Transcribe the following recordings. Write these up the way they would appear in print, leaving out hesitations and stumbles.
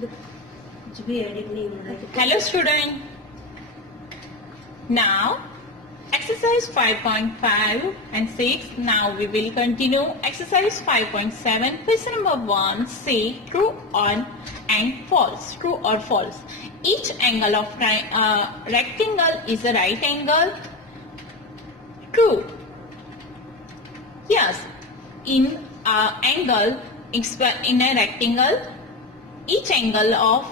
कुछ भी एडिट नहीं हो रहा है। Hello student. Now exercise 5.5 and 6. Now we will continue exercise 5.7. Question number 1. Say true or and false. True or false. Each angle of rectangle is a right angle. True. Yes. In angle in a rectangle, each angle of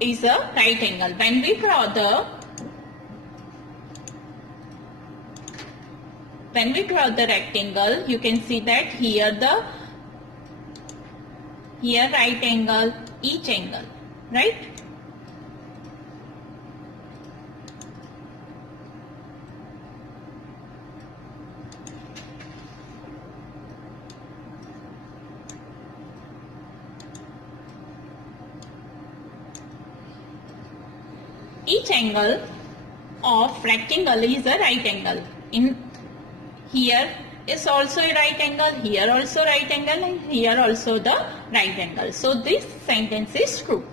is a right angle. When we draw the rectangle, you can see that here right angle, each angle, right? Each angle of rectangle is a right angle. In here is also a right angle, here also right angle, and here also the right angle. So this sentence is true.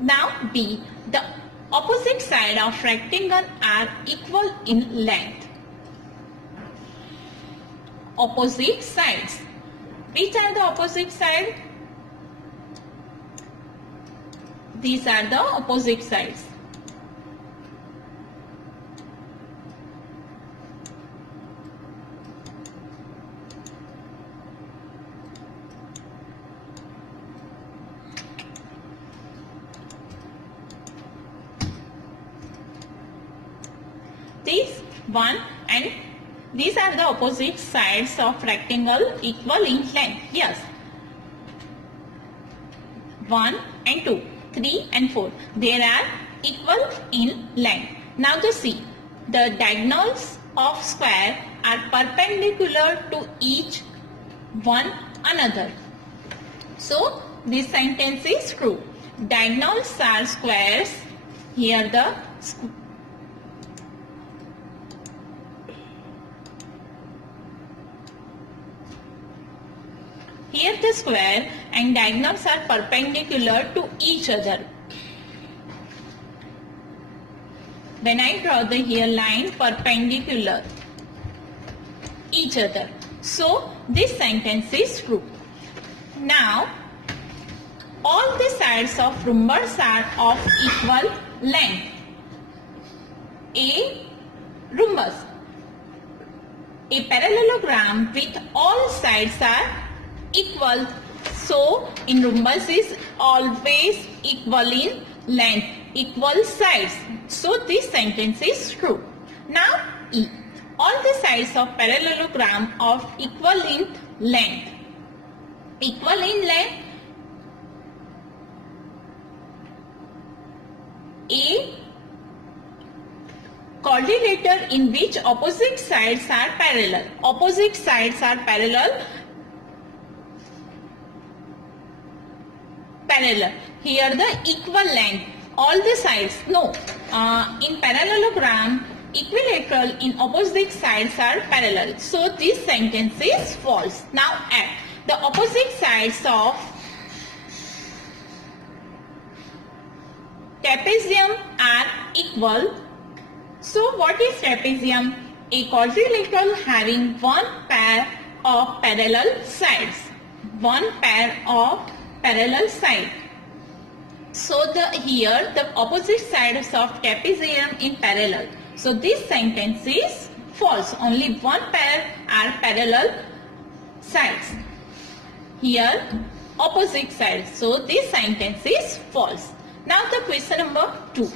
Now B. The opposite side of rectangle are equal in length. Opposite sides. Which are the opposite side? These are the opposite sides. This one and these are the opposite sides of rectangle equal in length. Yes. 1 and 2, 3 and 4. They are equal in length. Now to see. The diagonals of square are perpendicular to each one another. So this sentence is true. Diagonals are squares. Here the square and diagonals are perpendicular to each other. When I draw the here line perpendicular each other. So this sentence is true. Now all the sides of rhombus are of equal length. A rhombus. A parallelogram with all sides are equal. So in rhombus is always equal in length, equal sides. So this sentence is true. Now E. All the sides of parallelogram of equal in length. Equal in length. A quadrilateral in which opposite sides are parallel. Opposite sides are parallel. Here the equal length. All the sides. No. In parallelogram, equilateral in opposite sides are parallel. So this sentence is false. Now F. The opposite sides of trapezium are equal. So what is trapezium? A quadrilateral having one pair of parallel sides. One pair of parallel side. So here the opposite sides of trapezium in parallel. So this sentence is false. Only one pair are parallel sides. Here opposite sides. So this sentence is false. Now the question number 2.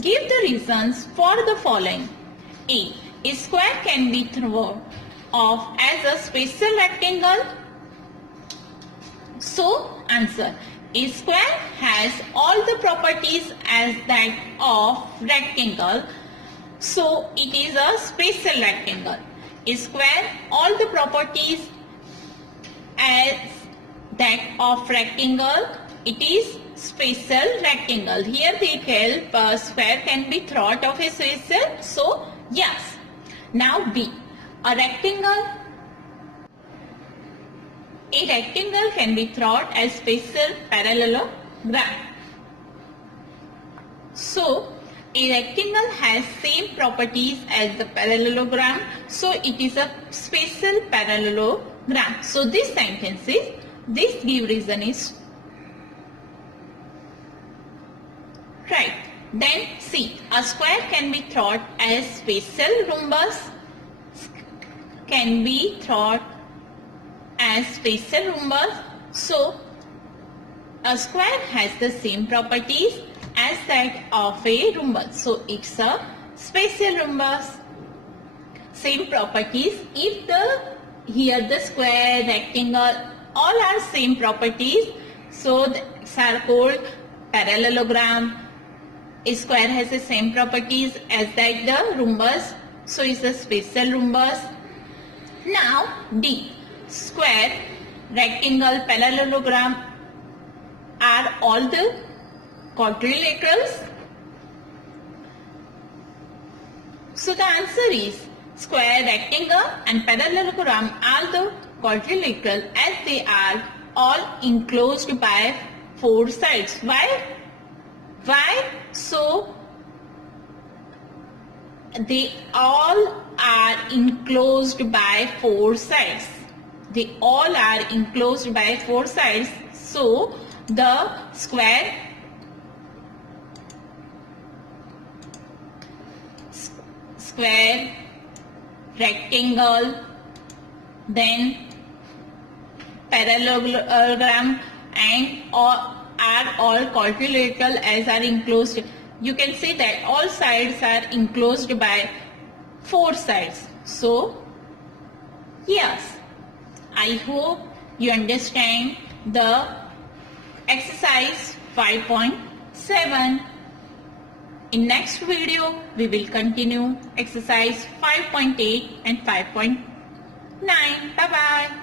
Give the reasons for the following. A. A square can be thought of as a special rectangle. So answer. A square has all the properties as that of rectangle. So it is a special rectangle. A square all the properties as that of rectangle. It is special rectangle. Here they tell square can be thought of a special. So yes. Now B. A rectangle can be thought as special parallelogram. So, a rectangle has same properties as the parallelogram, so it is a special parallelogram. So this sentence is, this give reason is right. Then see, a square can be thought as special rhombus, can be thought as special rhombus. So a square has the same properties as that of a rhombus. So it's a special rhombus. Same properties. If here the square, rectangle, all are same properties, so these are called parallelogram. A square has the same properties as that the rhombus, so it's a special rhombus. Now D, square, rectangle, parallelogram are all the quadrilaterals. So the answer is square, rectangle and parallelogram are the quadrilateral as they are all enclosed by four sides. Why? So they all are enclosed by four sides. They all are enclosed by four sides. So the square, rectangle, then parallelogram and all are all quadrilateral as are enclosed. You can say that all sides are enclosed by four sides. So yes, I hope you understand the exercise 5.7. In next video, we will continue exercise 5.8 and 5.9. Bye-bye.